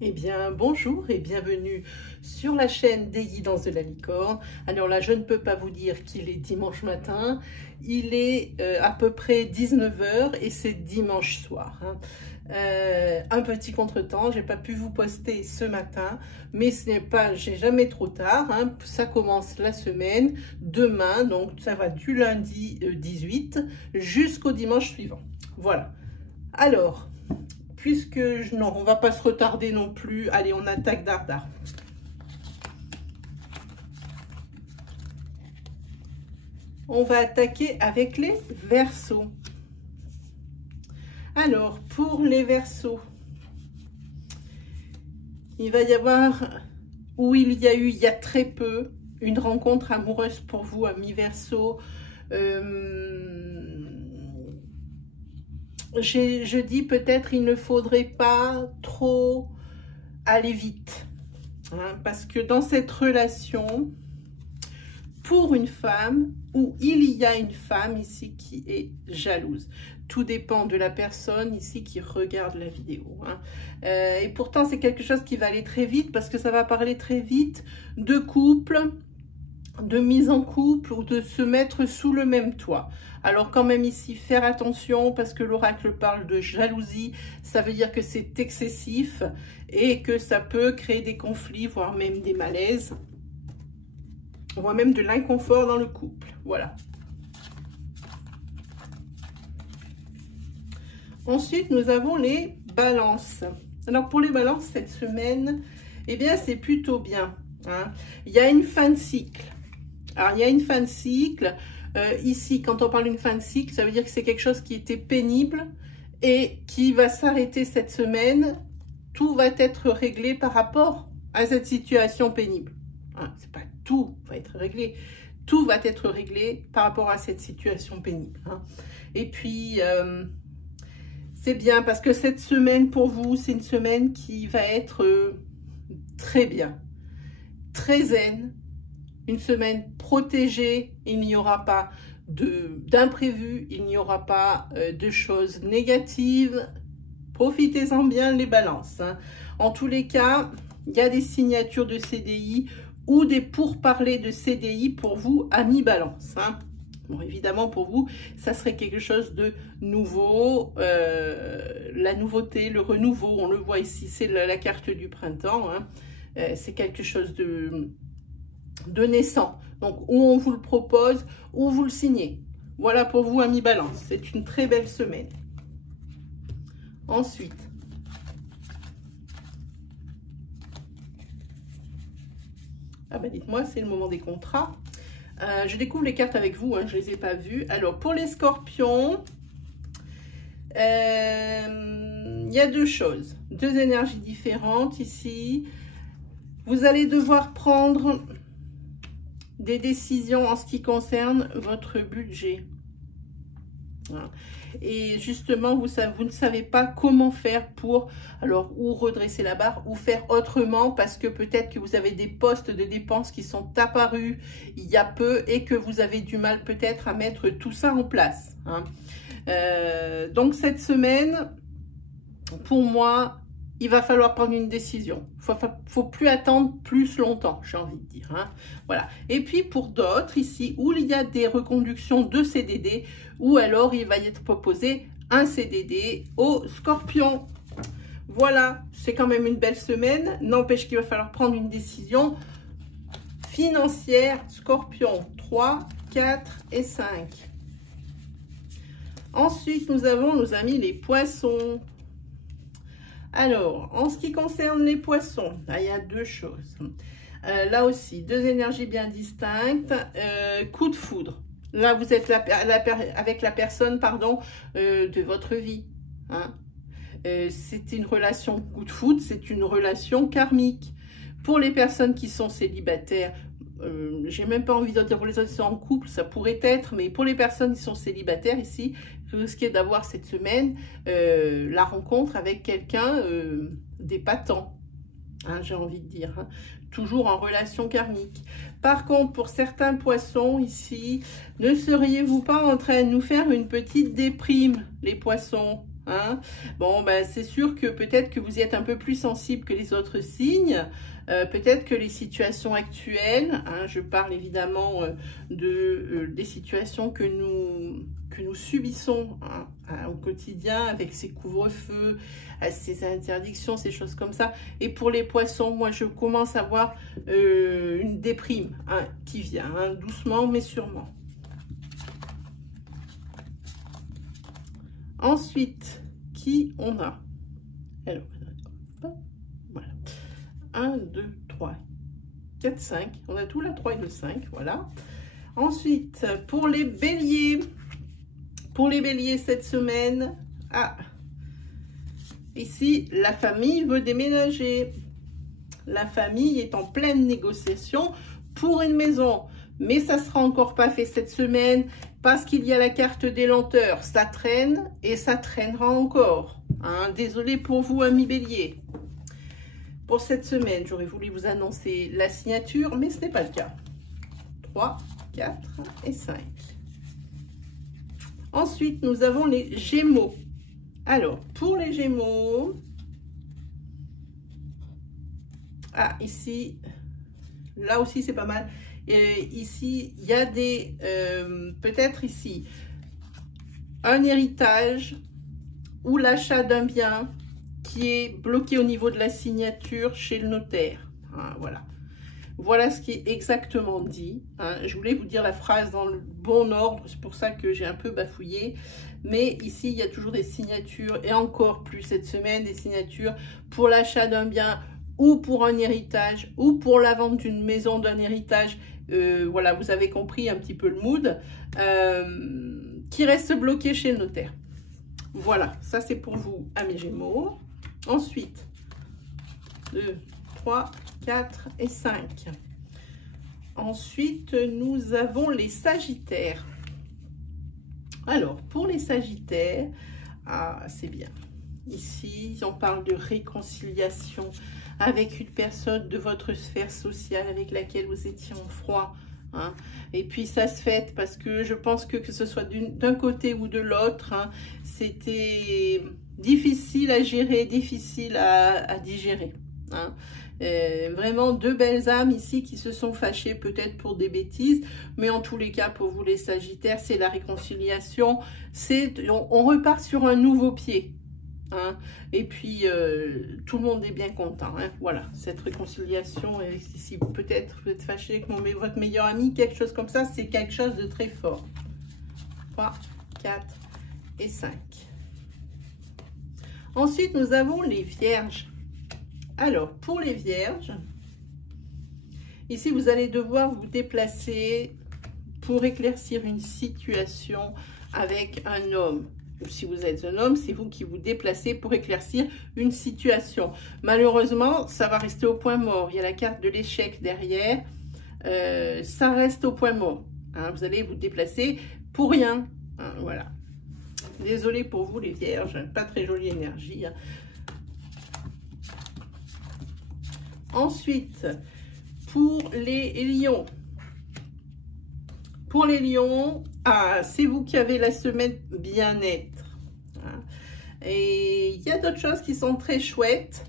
Eh bien, bonjour et bienvenue sur la chaîne des Guidances de la Licorne. Alors là, je ne peux pas vous dire qu'il est dimanche matin. Il est à peu près 19 h et c'est dimanche soir. Un petit contretemps, j'ai pas pu vous poster ce matin, mais ce n'est pas, j'ai jamais trop tard. Ça commence la semaine demain, donc ça va du lundi 18 jusqu'au dimanche suivant. Voilà. Alors, puisque non, on va pas se retarder non plus. Allez, on attaque dardard. On va attaquer avec les Verseaux. Alors, pour les Verseaux, il va y avoir, ou il y a très peu, une rencontre amoureuse pour vous, amis Verseaux. Je dis peut-être il ne faudrait pas trop aller vite, parce que dans cette relation, pour une femme, ou il y a une femme ici qui est jalouse. Tout dépend de la personne ici qui regarde la vidéo. Et pourtant, c'est quelque chose qui va aller très vite, parce que ça va parler très vite de couple, de mise en couple ou de se mettre sous le même toit. Alors quand même ici, faire attention parce que l'oracle parle de jalousie, ça veut dire que c'est excessif et que ça peut créer des conflits, voire même des malaises, voire même de l'inconfort dans le couple. Voilà. Ensuite, nous avons les balances. Alors pour les balances, cette semaine, eh bien c'est plutôt bien. Il y a une fin de cycle. Alors, il y a une fin de cycle. Ici, quand on parle d'une fin de cycle, ça veut dire que c'est quelque chose qui était pénible et qui va s'arrêter cette semaine. Tout va être réglé par rapport à cette situation pénible. C'est pas tout va être réglé. Tout va être réglé par rapport à cette situation pénible. Et puis, c'est bien parce que cette semaine, pour vous, c'est une semaine qui va être très bien, très zen. Une semaine protégée, il n'y aura pas d'imprévus, il n'y aura pas de choses négatives. Profitez-en bien les balances. En tous les cas, il y a des signatures de CDI ou des pourparlers de CDI pour vous, amis balance. Bon, évidemment, pour vous, ça serait quelque chose de nouveau. La nouveauté, le renouveau, on le voit ici, c'est la carte du printemps. C'est quelque chose de naissant, donc où on vous le propose, ou vous le signez. Voilà pour vous, amis balance, c'est une très belle semaine. Ensuite, dites-moi, c'est le moment des contrats. Je découvre les cartes avec vous, je les ai pas vues. Alors pour les scorpions, il y a deux choses, deux énergies différentes ici. Vous allez devoir prendre des décisions en ce qui concerne votre budget. Et justement, vous ne savez pas comment faire pour, alors, ou redresser la barre, ou faire autrement, parce que peut-être que vous avez des postes de dépenses qui sont apparus il y a peu, et que vous avez du mal peut-être à mettre tout ça en place. Donc, cette semaine, pour moi, il va falloir prendre une décision. Faut plus attendre plus longtemps, j'ai envie de dire. Voilà. Et puis pour d'autres ici, où il y a des reconductions de CDD, ou alors il va y être proposé un CDD au Scorpion. Voilà, c'est quand même une belle semaine. N'empêche qu'il va falloir prendre une décision financière. Scorpion 3, 4 et 5. Ensuite, nous avons nos amis les poissons. Alors, en ce qui concerne les poissons, il y a deux choses. Là aussi, deux énergies bien distinctes. Coup de foudre. Là, vous êtes avec la personne, pardon, de votre vie. C'est une relation coup de foudre, c'est une relation karmique. Pour les personnes qui sont célibataires, j'ai même pas envie de dire pour les autres qui sont en couple, ça pourrait être, mais pour les personnes qui sont célibataires ici, vous risquez d'avoir cette semaine la rencontre avec quelqu'un d'épatant, j'ai envie de dire, toujours en relation karmique. Par contre, pour certains poissons ici, ne seriez-vous pas en train de nous faire une petite déprime, les poissons, Hein. Bon, ben, c'est sûr que peut-être que vous y êtes un peu plus sensible que les autres signes. Peut-être que les situations actuelles, hein, je parle évidemment des situations que nous subissons au quotidien avec ces couvre-feux, ces interdictions, ces choses comme ça. Et pour les poissons, moi, je commence à voir une déprime qui vient, doucement mais sûrement. Ensuite, qui on a? Alors, voilà. 1, 2, 3, 4, 5. On a tout là, 3 et le 5, voilà. Ensuite, pour les béliers. Pour les béliers cette semaine, ici, la famille veut déménager. La famille est en pleine négociation pour une maison. Mais ça ne sera encore pas fait cette semaine parce qu'il y a la carte des lenteurs. Ça traîne et ça traînera encore. Hein. Désolé pour vous, amis béliers. Pour cette semaine, j'aurais voulu vous annoncer la signature, mais ce n'est pas le cas. 3, 4 et 5. Ensuite, nous avons les Gémeaux. Alors, pour les Gémeaux, ici, là aussi, c'est pas mal. Et ici, il y a des, peut-être ici, un héritage ou l'achat d'un bien qui est bloqué au niveau de la signature chez le notaire. Hein, voilà. Voilà ce qui est exactement dit. Hein. Je voulais vous dire la phrase dans le bon ordre, c'est pour ça que j'ai un peu bafouillé. Mais ici, il y a toujours des signatures, et encore plus cette semaine, des signatures pour l'achat d'un bien ou pour un héritage, ou pour la vente d'une maison, d'un héritage. Voilà, vous avez compris un petit peu le mood, qui reste bloqué chez le notaire. Voilà, ça c'est pour vous, amis Gémeaux. Ensuite, 2, 3, 4 et 5. Ensuite, nous avons les Sagittaires. Alors, pour les Sagittaires, c'est bien. Ici, on parle de réconciliation avec une personne de votre sphère sociale avec laquelle vous étiez en froid. Hein. Et puis, ça se fait parce que je pense que ce soit d'un côté ou de l'autre, c'était difficile à gérer, difficile à digérer. Hein. Vraiment deux belles âmes ici qui se sont fâchées peut-être pour des bêtises, mais en tous les cas pour vous les Sagittaires c'est la réconciliation, on repart sur un nouveau pied, hein. Et puis tout le monde est bien content, hein. Voilà, cette réconciliation, si peut-être vous êtes fâché avec votre meilleur ami, quelque chose comme ça, c'est quelque chose de très fort. 3, 4 et 5. Ensuite nous avons les Vierges. Alors, pour les Vierges, ici, vous allez devoir vous déplacer pour éclaircir une situation avec un homme. Ou si vous êtes un homme, c'est vous qui vous déplacez pour éclaircir une situation. Malheureusement, ça va rester au point mort. Il y a la carte de l'échec derrière. Ça reste au point mort. Hein, vous allez vous déplacer pour rien. Hein, voilà. Désolée pour vous, les Vierges. Pas très jolie énergie. Hein. Ensuite, pour les Lions. Pour les Lions, c'est vous qui avez la semaine bien-être. Hein. Et il y a d'autres choses qui sont très chouettes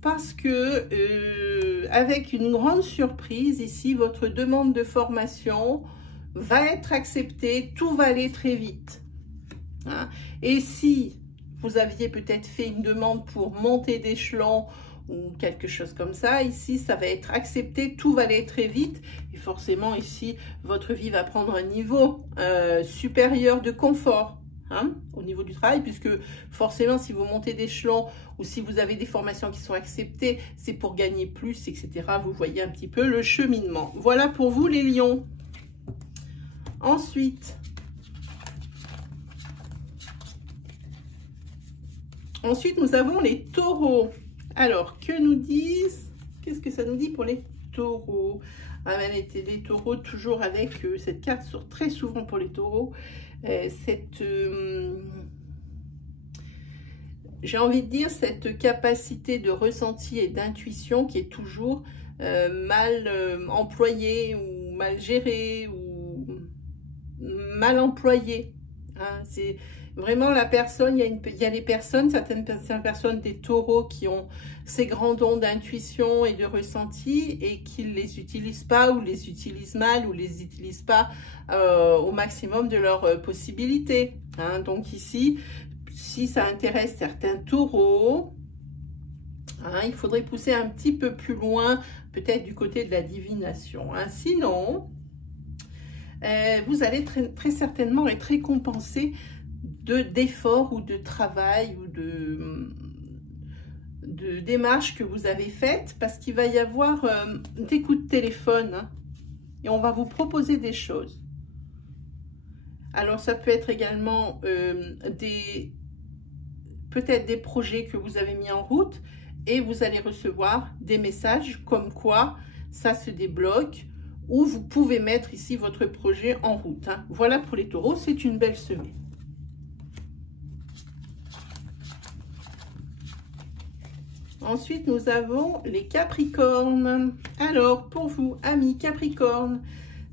parce que, avec une grande surprise, ici, votre demande de formation va être acceptée. Tout va aller très vite. Hein. Et si vous aviez peut-être fait une demande pour monter d'échelon ou quelque chose comme ça, ici ça va être accepté, tout va aller très vite et forcément ici votre vie va prendre un niveau supérieur de confort, hein, au niveau du travail, puisque forcément si vous montez d'échelon ou si vous avez des formations qui sont acceptées, c'est pour gagner plus, etc. Vous voyez un petit peu le cheminement. Voilà pour vous les Lions. Ensuite, nous avons les Taureaux. Alors, que nous disent, qu'est-ce que ça nous dit pour les Taureaux? Les Taureaux, toujours avec cette carte, sort très souvent pour les Taureaux, j'ai envie de dire, cette capacité de ressenti et d'intuition qui est toujours mal employée ou mal gérée ou mal employée. Hein, Vraiment, la personne, il y a les personnes, certaines personnes des taureaux qui ont ces grands dons d'intuition et de ressenti et qui ne les utilisent pas ou les utilisent mal ou les utilisent pas au maximum de leurs possibilités. Hein. Donc ici, si ça intéresse certains taureaux, hein, il faudrait pousser un petit peu plus loin, peut-être du côté de la divination. Hein. Sinon, vous allez très certainement être récompensé d'efforts ou de travail ou de démarches que vous avez faites, parce qu'il va y avoir des coups de téléphone, hein, et on va vous proposer des choses. Alors ça peut être également peut-être des projets que vous avez mis en route et vous allez recevoir des messages comme quoi ça se débloque ou vous pouvez mettre ici votre projet en route. Hein. Voilà pour les taureaux, c'est une belle semaine. Ensuite, nous avons les Capricornes. Alors, pour vous, amis Capricornes,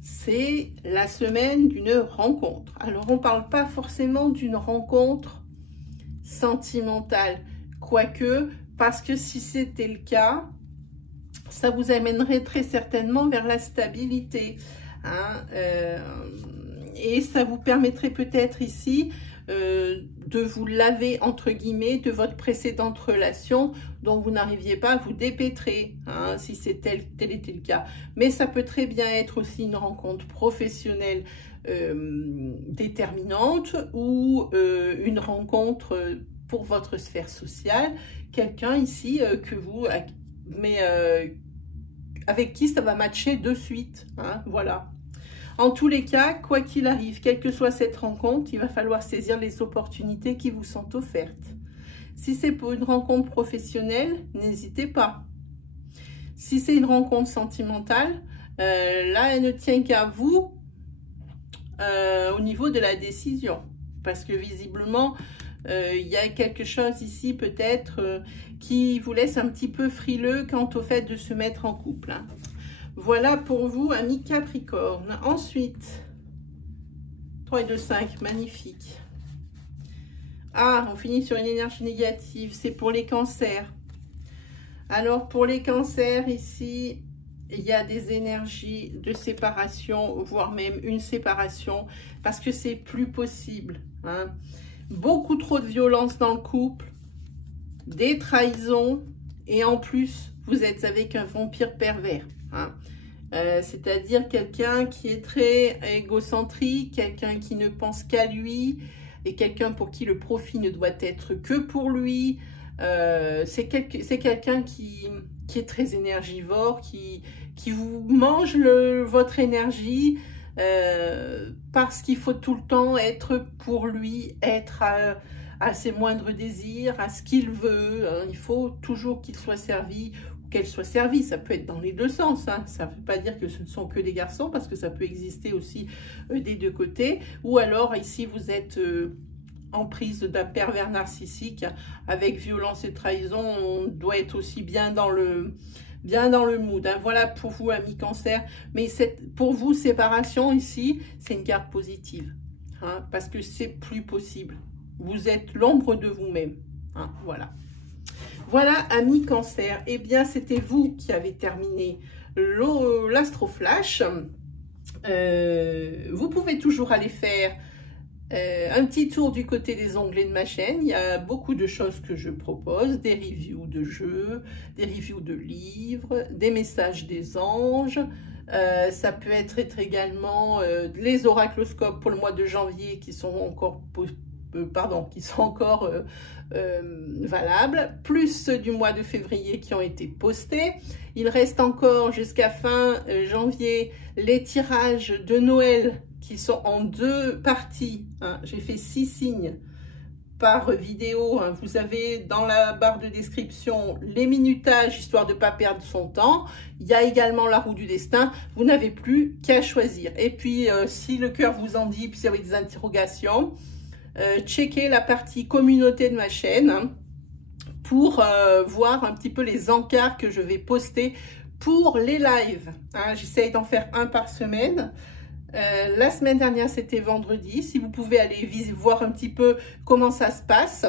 c'est la semaine d'une rencontre. Alors, on ne parle pas forcément d'une rencontre sentimentale, quoique, parce que si c'était le cas, ça vous amènerait très certainement vers la stabilité. Hein, et ça vous permettrait peut-être ici de vous laver, entre guillemets, de votre précédente relation dont vous n'arriviez pas à vous dépêtrer, hein, si tel était le cas. Mais ça peut très bien être aussi une rencontre professionnelle déterminante ou une rencontre pour votre sphère sociale, quelqu'un ici avec qui ça va matcher de suite, hein, voilà. En tous les cas, quoi qu'il arrive, quelle que soit cette rencontre, il va falloir saisir les opportunités qui vous sont offertes. Si c'est pour une rencontre professionnelle, n'hésitez pas. Si c'est une rencontre sentimentale, là, elle ne tient qu'à vous au niveau de la décision. Parce que visiblement, il y a quelque chose ici peut-être qui vous laisse un petit peu frileux quant au fait de se mettre en couple. Hein. Voilà pour vous, amis Capricorne. Ensuite, 3 et 2, 5, magnifique. Ah, on finit sur une énergie négative, c'est pour les cancers. Alors, pour les cancers, ici, il y a des énergies de séparation, voire même une séparation, parce que c'est plus possible. Hein. Beaucoup trop de violence dans le couple, des trahisons, et en plus, vous êtes avec un vampire pervers. Hein. C'est-à-dire quelqu'un qui est très égocentrique, quelqu'un qui ne pense qu'à lui, et quelqu'un pour qui le profit ne doit être que pour lui. C'est quelqu'un qui est très énergivore, qui vous mange votre énergie, parce qu'il faut tout le temps être pour lui, être à ses moindres désirs, à ce qu'il veut. Hein. Il faut toujours qu'il soit servi, qu'elle soit servie. Ça peut être dans les deux sens. Hein. Ça ne veut pas dire que ce ne sont que des garçons, parce que ça peut exister aussi des deux côtés. Ou alors, ici, vous êtes en prise d'un pervers narcissique avec violence et trahison. On doit être aussi bien dans le mood. Hein. Voilà pour vous, amis Cancer. Mais pour vous, séparation ici, c'est une carte positive. Hein, parce que c'est plus possible. Vous êtes l'ombre de vous-même. Hein, voilà. Voilà, amis Cancer. Eh bien, c'était vous qui avez terminé l'Astroflash. Vous pouvez toujours aller faire un petit tour du côté des onglets de ma chaîne. Il y a beaucoup de choses que je propose, des reviews de jeux, des reviews de livres, des messages des anges. Ça peut être également les oracloscopes pour le mois de janvier qui sont encore valables, plus ceux du mois de février qui ont été postés. Il reste encore jusqu'à fin janvier les tirages de Noël qui sont en 2 parties. Hein. J'ai fait 6 signes par vidéo. Hein. Vous avez dans la barre de description les minutages, histoire de ne pas perdre son temps. Il y a également la roue du destin. Vous n'avez plus qu'à choisir. Et puis, si le cœur vous en dit, puis si vous avez des interrogations, checkez la partie communauté de ma chaîne, hein, pour voir un petit peu les encarts que je vais poster pour les lives. Hein. J'essaye d'en faire un par semaine. La semaine dernière, c'était vendredi. Si vous pouvez aller voir un petit peu comment ça se passe.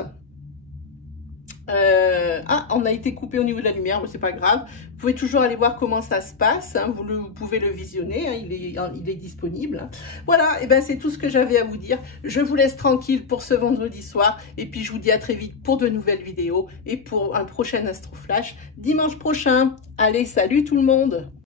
On a été coupé au niveau de la lumière, mais c'est pas grave. Vous pouvez toujours aller voir comment ça se passe. Hein, vous pouvez le visionner, hein, il est disponible. Voilà, et ben c'est tout ce que j'avais à vous dire. Je vous laisse tranquille pour ce vendredi soir. Et puis je vous dis à très vite pour de nouvelles vidéos et pour un prochain Astro Flash dimanche prochain. Allez, salut tout le monde!